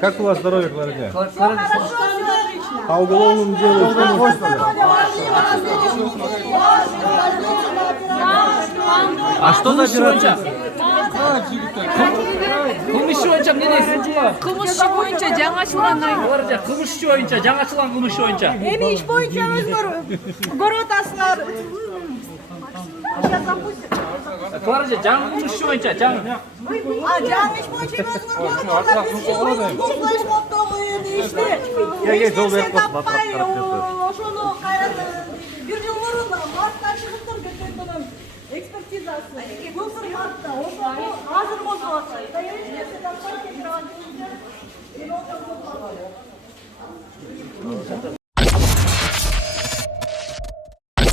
Как у вас здоровье, Кларидия? А уголовным делом что можете сказать? А что за операция? Кылмыш боюнча эмне дейсиз? Кылмыш боюнча жаңачылган Кылмыш боюнча, жаңачылган кылмыш боюнча. Эми иш боюнча өзүңөр көрүп атасыңар. Кларыжа, жаңы кылмыш боюнча, жаңы. Жаңы иш боюнча өзүңөр көрүп ошону кайра бир жыл мурун мартта чыгыптыр көтөргөнүн экспертизасы. Былтыр мартта ошону азыр козгоп атат.